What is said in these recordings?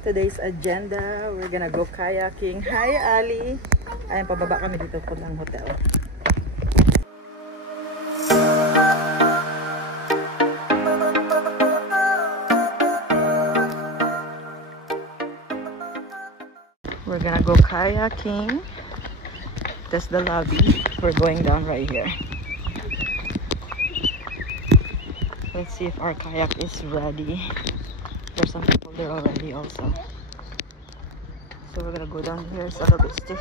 Today's agenda, we're gonna go kayaking. Hi, Ali! Ayan, pababa kami dito po ng hotel. We're gonna go kayaking. That's the lobby. We're going down right here. Let's see if our kayak is ready. There's some people there already also. So we're gonna go down here. It's a little bit stiff.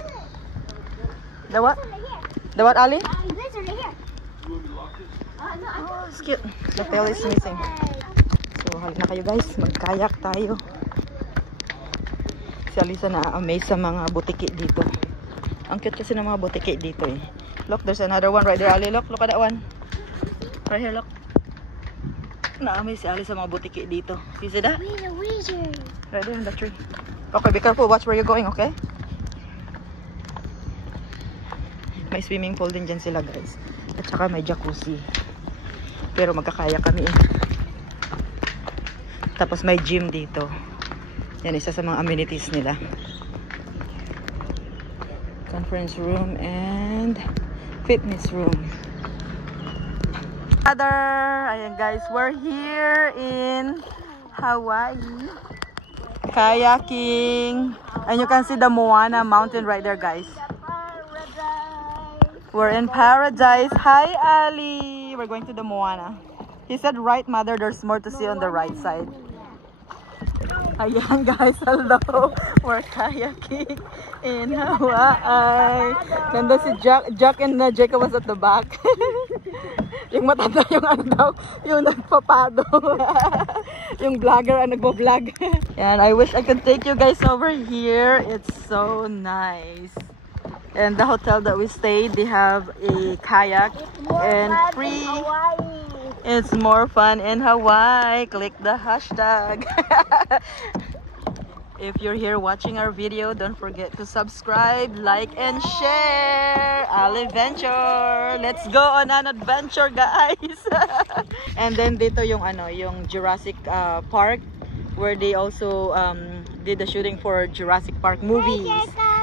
The what? The what, Ali? Oh, it's cute. The tail is missing. So halina kayo guys. Mag-kayak tayo. Si Alisa na-amaze sa mga butiki dito. Ang cute kasi ng mga butiki dito eh. Look, there's another one right there, Ali. Look at that one. Right here, look. Na-amaze si Ali sa mga butiki dito. You see that? Right there in the tree. Okay, be careful. Watch where you're going, okay? May swimming pool din dyan sila, guys. At saka may jacuzzi. Pero magkakaya kami eh. Tapos may gym dito. Yan, isa sa mga amenities nila. Conference room and fitness room. Ayan guys, we're here in Hawaii. Kayaking. And you can see the Moana mountain right there, guys. We're in paradise. Hi, Ali. We're going to the Moana. He said, right, mother, there's more to see on the right side. Ayan guys, hello. We're kayaking in Hawaii. Nandun si Jack and Jacob was at the back. Yung matanda yung ano daw, yung nagpapado. Yung vlogger ang nagbo-vlog. And I wish I could take you guys over here. It's so nice. And the hotel that we stayed, they have a kayak and free. It's more fun in Hawaii. Click the hashtag. If you're here watching our video, don't forget to subscribe, like, and share. Ali Venture. Let's go on an adventure, guys. And then dito yung ano, yung Jurassic Park, where they also did the shooting for Jurassic Park movies.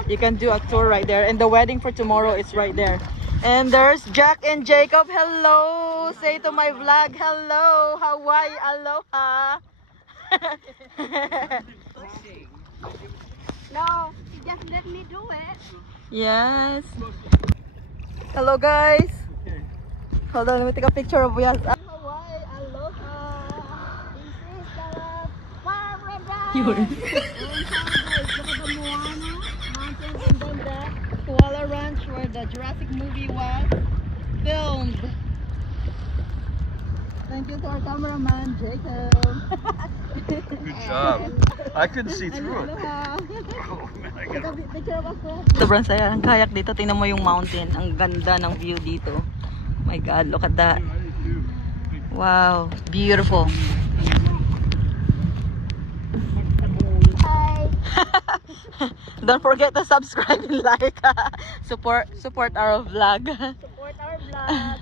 You can do a tour right there. And the wedding for tomorrow is right there. And there's Jack and Jacob. Hello. Say to my vlog, hello. Hawaii, aloha. No, he just let me do it. Yes. Hello, guys. Hold on, let me take a picture of us. Hawaii, aloha. This is the paradise. Yun. The Moana mountain and then the Koala Ranch where the Jurassic movie was filmed. Thank you to our cameraman, Jacob. Good job. I couldn't see through it. Oh, man, I got Sobrang saya ng kayak dito. Tingnan mo yung mountain. Ang ganda ng view dito. My God, look at that. Wow, beautiful. Don't forget to subscribe and like. Support our vlog. Support our vlog.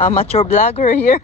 Amateur vlogger here.